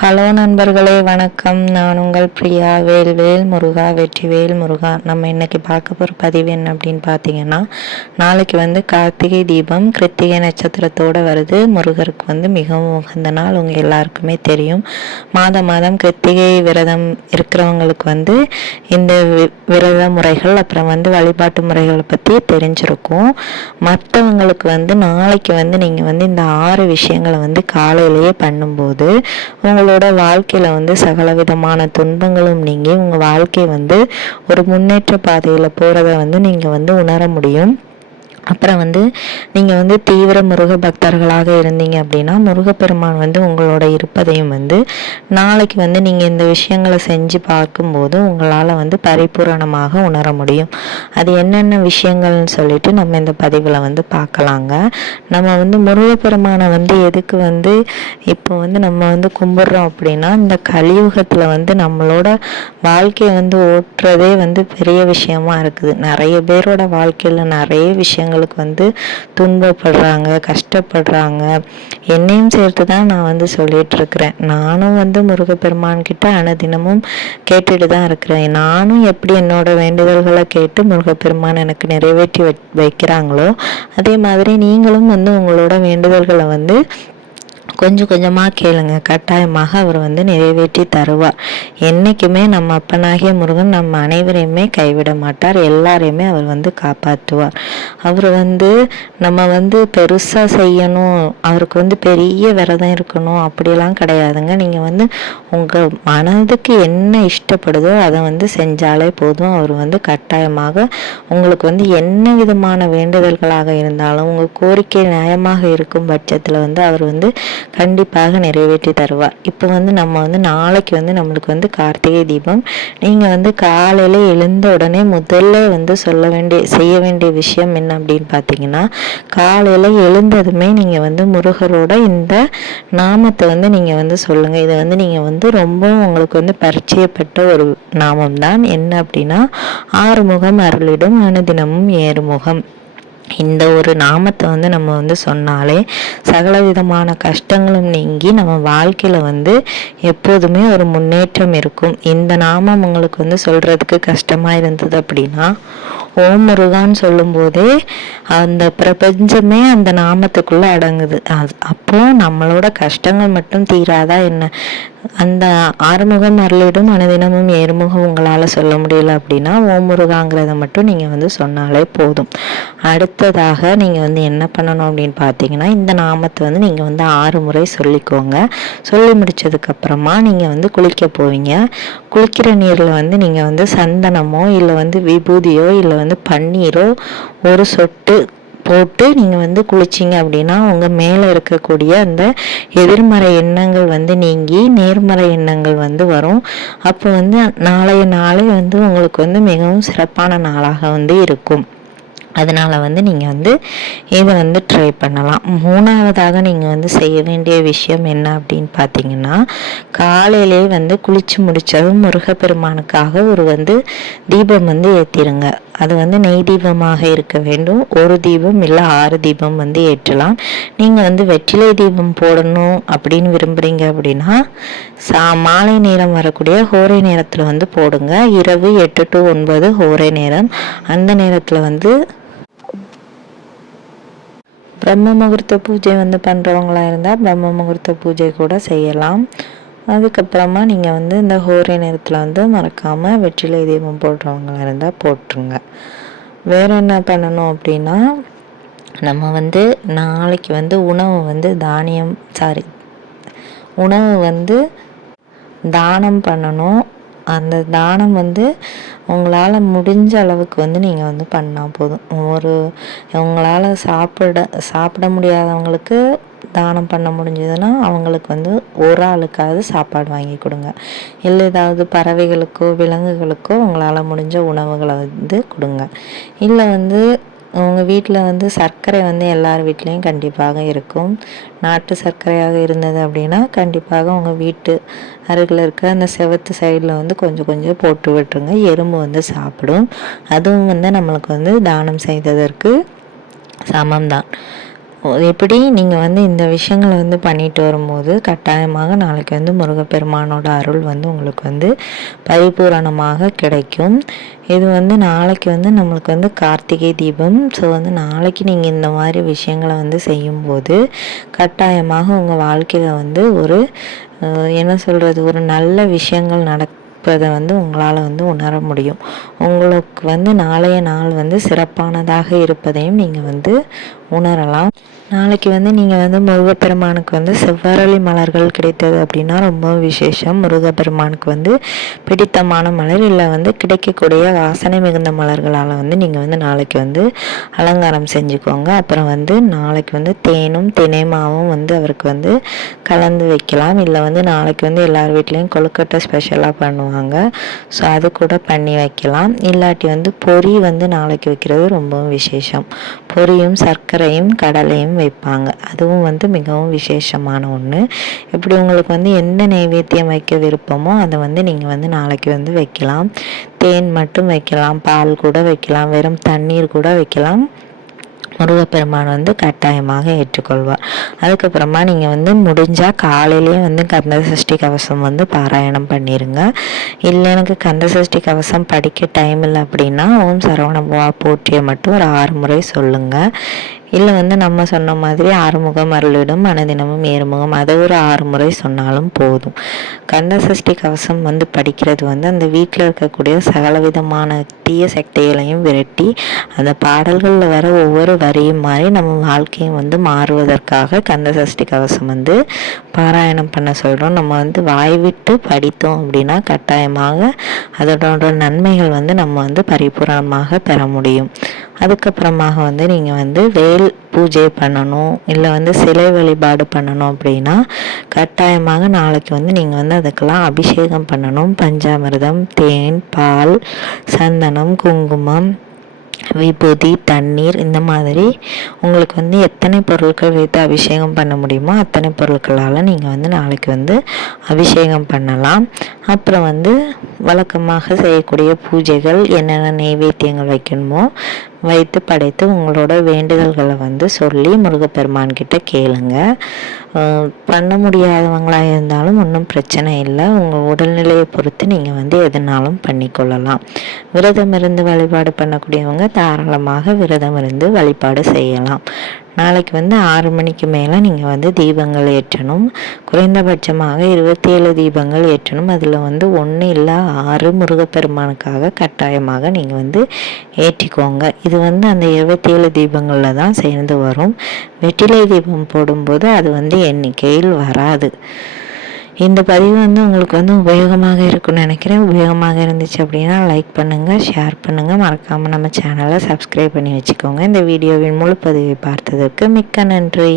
Hello நண்பர்களே, வணக்கம். நான் உங்கள் பிரியா. வேல்வேல் முருகா, வெற்றிவேல் முருகா. நம்ம இன்னைக்கு பார்க்க போகிற பதிவு என்ன அப்படின்னு பார்த்தீங்கன்னா, நாளைக்கு கார்த்திகை தீபம் கிருத்திகை நட்சத்திரத்தோடு வருது. முருகருக்கு மிகவும் உகந்த நாள். உங்கள் எல்லாருக்குமே தெரியும். மாதம் கிருத்திகை விரதம் இருக்கிறவங்களுக்கு இந்த விரத முறைகள் அப்புறம் வழிபாட்டு முறைகளை பற்றி தெரிஞ்சிருக்கும். மற்றவங்களுக்கு நாளைக்கு நீங்கள் இந்த 6 விஷயங்களை காலையிலேயே பண்ணும்போது உங்களோட வாழ்க்கையில சகல விதமான துன்பங்களும் நீங்கி உங்க வாழ்க்கை ஒரு முன்னேற்ற பாதையில போறத நீங்க உணர முடியும். அப்புறம் நீங்கள் தீவிர முருக பக்தர்களாக இருந்தீங்க அப்படின்னா முருகப்பெருமான் உங்களோட இருப்பதையும் நாளைக்கு நீங்கள் இந்த விஷயங்களை செஞ்சு பார்க்கும்போது உங்களால் பரிபூரணமாக உணர முடியும். அது என்னென்ன விஷயங்கள்னு சொல்லிட்டு நம்ம இந்த பதிவில் பார்க்கலாங்க. நம்ம முருகப்பெருமானை எதுக்கு இப்போ நம்ம கும்பிட்றோம் அப்படின்னா, இந்த கலியுகத்தில் நம்மளோட வாழ்க்கையை ஓட்டுறதே பெரிய விஷயமா இருக்குது. நிறைய பேரோட வாழ்க்கையில் நிறைய விஷயங்கள் துன்பப்படுறாங்க, கஷ்டப்படுறாங்க. என்னையும் சேர்த்து தான் நான் சொல்லிட்டு இருக்கிறேன். நானும் முருகப்பெருமான் கிட்ட அனுதினமும் கேட்டுட்டு தான் இருக்கிறேன். நானும் எப்படி என்னோட வேண்டுதல்களை கேட்டு முருகப்பெருமான் எனக்கு நிறைவேற்றி வைக்கிறாங்களோ அதே மாதிரி நீங்களும் உங்களோட வேண்டுதல்களை கொஞ்சம் கொஞ்சமாக கேளுங்க. கட்டாயமாக அவர் நிறைவேற்றி தருவார். என்றைக்குமே நம்ம அப்பனாகிய முருகன் நம்ம அனைவரையுமே கைவிட மாட்டார். எல்லாரையுமே அவர் காப்பாற்றுவார். அவர் நம்ம பெருசாக செய்யணும், அவருக்கு பெரிய விரதம் இருக்கணும் அப்படியெல்லாம் கிடையாதுங்க. நீங்கள் உங்கள் மனதுக்கு என்ன இஷ்டப்படுதோ அதை செஞ்சாலே போதும். அவர் கட்டாயமாக உங்களுக்கு என்ன விதமான வேண்டுதல்களாக இருந்தாலும் உங்கள் கோரிக்கை நியாயமாக இருக்கும் பட்சத்தில் அவர் கண்டிப்பாக நிறைவேற்றி தருவார். இப்போ நம்ம நாளைக்கு நம்மளுக்கு கார்த்திகை தீபம். நீங்கள் காலையில் எழுந்த உடனே முதல்ல செய்ய வேண்டிய விஷயம் என்ன அப்படின்னு பார்த்தீங்கன்னா, காலையில் எழுந்ததுமே நீங்கள் முருகரோட இந்த நாமத்தை நீங்கள் சொல்லுங்கள். இதை நீங்கள் ரொம்ப உங்களுக்கு பரிச்சயப்பட்ட ஒரு நாமம் தான். என்ன அப்படின்னா, ஆறுமுகம் அருளிடும் அனுதினமும் ஏறுமுகம். இந்த ஒரு நாமத்தை நம்ம சொன்னாலே சகல விதமான கஷ்டங்களும் நீங்கி நம்ம வாழ்க்கையில எப்போதுமே ஒரு முன்னேற்றம் இருக்கும். இந்த நாமம் உங்களுக்கு சொல்றதுக்கு கஷ்டமா இருந்தது அப்படின்னா, ஓம் முருகான்னு சொல்லும் போதே அந்த பிரபஞ்சமே அந்த நாமத்துக்குள்ள அடங்குது. அப்போ நம்மளோட கஷ்டங்கள் மட்டும் தீராதா என்ன? அந்த ஆறுமுகம் அருளிடும் அனுதினமும் ஏறுமுகம் உங்களால் சொல்ல முடியல அப்படின்னா ஓம் முருகாங்கிறத மட்டும் நீங்கள் சொன்னாலே போதும். அடுத்ததாக நீங்கள் என்ன பண்ணணும் அப்படின்னு பார்த்தீங்கன்னா, இந்த நாமத்தை நீங்கள் 6 முறை சொல்லிக்கோங்க. சொல்லி முடிச்சதுக்கப்புறமா நீங்கள் குளிக்க போவீங்க. குளிக்கிற நீரில் நீங்கள் சந்தனமோ இல்லை விபூதியோ இல்லை பன்னீரோ ஒரு சொட்டு போட்டு நீங்கள் குளிச்சிங்க அப்படின்னா உங்கள் மேலே இருக்கக்கூடிய அந்த எதிர்மறை எண்ணங்கள் நீங்கி நேர்மறை எண்ணங்கள் வரும். அப்போ நாளைய நாளே உங்களுக்கு மிகவும் சிறப்பான நாளாக இருக்கும். அதனால் நீங்கள் இதை ட்ரை பண்ணலாம். 3வதாக நீங்கள் செய்ய வேண்டிய விஷயம் என்ன அப்படின்னு பார்த்தீங்கன்னா, காலையிலே குளிச்சு முடித்ததும் முருகப்பெருமானுக்காக ஒரு தீபம் ஏற்றிடுங்க. அது நெய் தீபமாக இருக்க வேண்டும். ஒரு தீபம் இல்லை 6 தீபம் ஏற்றலாம். நீங்கள் வெற்றிலை தீபம் போடணும் அப்படின்னு விரும்புகிறீங்க அப்படின்னா மாலை நேரம் வரக்கூடிய ஹோரை நேரத்தில் போடுங்க. இரவு 8 to 9 ஹோரை நேரம். அந்த நேரத்தில் பிரம்ம முகூர்த்த பூஜை பண்ணுறவங்களா இருந்தால் பிரம்ம முகூர்த்த பூஜை கூட செய்யலாம். அதுக்கப்புறமா நீங்கள் இந்த ஹோரை நேரத்தில் மறக்காமல் வெற்றிலை தீபம் போடுறவங்களா இருந்தால் போட்டுருங்க. வேறு என்ன பண்ணணும் அப்படின்னா, நம்ம நாளைக்கு உணவு உணவு தானம் பண்ணணும். அந்த தானம் உங்களால் முடிஞ்ச அளவுக்கு நீங்கள் பண்ணால் போதும். உங்களால் சாப்பிட முடியாதவங்களுக்கு தானம் பண்ண முடிஞ்சதுன்னா அவங்களுக்கு ஒரு ஆளுக்காவது சாப்பாடு வாங்கி கொடுங்க. இல்லை ஏதாவது பறவைகளுக்கோ விலங்குகளுக்கோ உங்களால் முடிஞ்ச உணவுகளை கொடுங்க. இல்லை உங்கள் வீட்டில் சர்க்கரை எல்லார் வீட்லேயும் கண்டிப்பாக இருக்கும். நாட்டு சர்க்கரையாக இருந்தது அப்படின்னா கண்டிப்பாக உங்கள் வீட்டு அருகில் இருக்க அந்த செவத்து சைடில் கொஞ்சம் கொஞ்சம் போட்டு விட்டுருங்க. எறும்பு சாப்பிடும். அதுவும் நம்மளுக்கு தானம் செய்ததற்கு சமம்தான். எப்படி நீங்கள் வந்து இந்த விஷயங்களை வந்து பண்ணிட்டு வரும்போது கட்டாயமாக நாளைக்கு வந்து முருகப்பெருமானோட அருள் வந்து உங்களுக்கு வந்து பரிபூரணமாக கிடைக்கும். இது வந்து நாளைக்கு வந்து நம்மளுக்கு வந்து கார்த்திகை தீபம். ஸோ வந்து நாளைக்கு நீங்கள் இந்த மாதிரி விஷயங்களை வந்து செய்யும்போது கட்டாயமாக உங்கள் வாழ்க்கையில் வந்து ஒரு என்ன சொல்கிறது, ஒரு நல்ல விஷயங்கள் நடப்பதை வந்து உங்களால் வந்து உணர முடியும். உங்களுக்கு வந்து நாளைய நாள் வந்து சிறப்பானதாக இருப்பதையும் நீங்கள் வந்து உணரலாம். நாளைக்கு வந்து நீங்கள் வந்து முருகப்பெருமானுக்கு வந்து செவ்வரளி மலர்கள் கிடைத்தது அப்படின்னா ரொம்ப விசேஷம். முருகப்பெருமானுக்கு வந்து பிடித்தமான மலர் இல்லை வந்து கிடைக்கக்கூடிய வாசனை மிகுந்த மலர்களால் வந்து நீங்கள் வந்து நாளைக்கு வந்து அலங்காரம் செஞ்சுக்கோங்க. அப்புறம் வந்து நாளைக்கு வந்து தேனும் தினைமாவும் வந்து அவருக்கு வந்து கலந்து வைக்கலாம். இல்லை வந்து நாளைக்கு வந்து எல்லார் வீட்லேயும் கொழுக்கட்டை ஸ்பெஷலாக பண்ணுவாங்க. ஸோ அது கூட பண்ணி வைக்கலாம். இல்லாட்டி வந்து பொரி வந்து நாளைக்கு வைக்கிறது ரொம்பவும் விசேஷம். பொரியும் சர்க்கரையும் கடலையும் வைப்பாங்க. அதுவும் வந்து மிகவும் விசேஷமான ஒன்று. இப்படி உங்களுக்கு வந்து எந்த நைவேத்தியம் வைக்க விருப்பமோ அதை வந்து நீங்கள் வந்து நாளைக்கு வந்து வைக்கலாம். தேன் மட்டும் வைக்கலாம், பால் கூட வைக்கலாம், வெறும் தண்ணீர் கூட வைக்கலாம். முருகப்பெருமான் வந்து கட்டாயமாக ஏற்றுக்கொள்வார். அதுக்கப்புறமா நீங்கள் வந்து முடிஞ்சால் காலையிலேயே வந்து கந்த சஷ்டி கவசம் வந்து பாராயணம் பண்ணிடுங்க. இல்லை எனக்கு கந்த சஷ்டி கவசம் படிக்க டைம் இல்லை அப்படின்னா ஓம் சரவணபவா போற்றிய மட்டும் ஒரு 6 முறை சொல்லுங்கள். இல்லை வந்து நம்ம சொன்ன மாதிரி ஆறுமுகம் அருளிடும் மனதினமும் ஏறுமுகம் அதை ஒரு 6 முறை சொன்னாலும் போதும். கந்த சஷ்டி கவசம் வந்து படிக்கிறது வந்து அந்த வீட்டில் இருக்கக்கூடிய சகலவிதமான தீய சக்திகளையும் விரட்டி அந்த பாடல்களில் வர ஒவ்வொரு வரியும் மாதிரி நம்ம வாழ்க்கையும் வந்து மாறுவதற்காக கந்த சஷ்டி கவசம் வந்து பாராயணம் பண்ண சொல்கிறோம். நம்ம வந்து வாய் விட்டு படித்தோம் அப்படின்னா கட்டாயமாக அதோட நன்மைகள் வந்து நம்ம வந்து பரிபூரணமாக பெற முடியும். அதுக்கப்புறமாக வந்து நீங்கள் வந்து வேல் பூஜை பண்ணணும், இல்லை வந்து சிலை வழிபாடு பண்ணணும் அப்படின்னா கட்டாயமாக நாளைக்கு வந்து நீங்கள் வந்து அதுக்கெல்லாம் அபிஷேகம் பண்ணணும். பஞ்சாமிர்தம், தேன், பால், சந்தனம், குங்குமம், விபூதி, தண்ணீர், இந்த மாதிரி உங்களுக்கு வந்து எத்தனை பொருட்கள் வைத்து அபிஷேகம் பண்ண முடியுமோ அத்தனை பொருட்களால் நீங்கள் வந்து நாளைக்கு வந்து அபிஷேகம் பண்ணலாம். அப்புறம் வந்து வழக்கமாக செய்யக்கூடிய பூஜைகள் என்னென்ன நைவேத்தியங்கள் வைக்கணுமோ வைத்து படைத்து உங்களோட வேண்டுதல்களை வந்து சொல்லி முருகப்பெருமான்கிட்ட கேளுங்க. பண்ண முடியாதவங்களாக இருந்தாலும் ஒன்றும் பிரச்சனை இல்லை. உங்கள் உடல்நிலையை பொறுத்து நீங்கள் வந்து எதுனாலும் பண்ணிக்கொள்ளலாம். விரதம் இருந்து வழிபாடு பண்ணக்கூடியவங்க தாராளமாக விரதம் இருந்து வழிபாடு செய்யலாம். நாளைக்கு வந்து 6 மணிக்கு மேலே நீங்கள் வந்து தீபங்கள் ஏற்றணும். குறைந்தபட்சமாக 27 தீபங்கள் ஏற்றணும். அதில் வந்து 1 இல்லை 6 முருகப்பெருமானுக்காக கட்டாயமாக நீங்கள் வந்து ஏற்றிக்கோங்க. இது வந்து அந்த 27 தீபங்களில் தான் சேர்ந்து வரும். வெற்றிலை தீபம் போடும்போது அது வந்து எண்ணிக்கையில் வராது. இந்த பதிவு வந்து உங்களுக்கு வந்து உபயோகமாக இருக்குன்னு நினைக்கிறேன். உபயோகமாக இருந்துச்சு அப்படின்னா லைக் பண்ணுங்கள், ஷேர் பண்ணுங்கள், மறக்காமல் நம்ம சேனலை சப்ஸ்கிரைப் பண்ணி வச்சுக்கோங்க. இந்த வீடியோவின் முழு பதிவை பார்த்ததற்கு மிக்க நன்றி.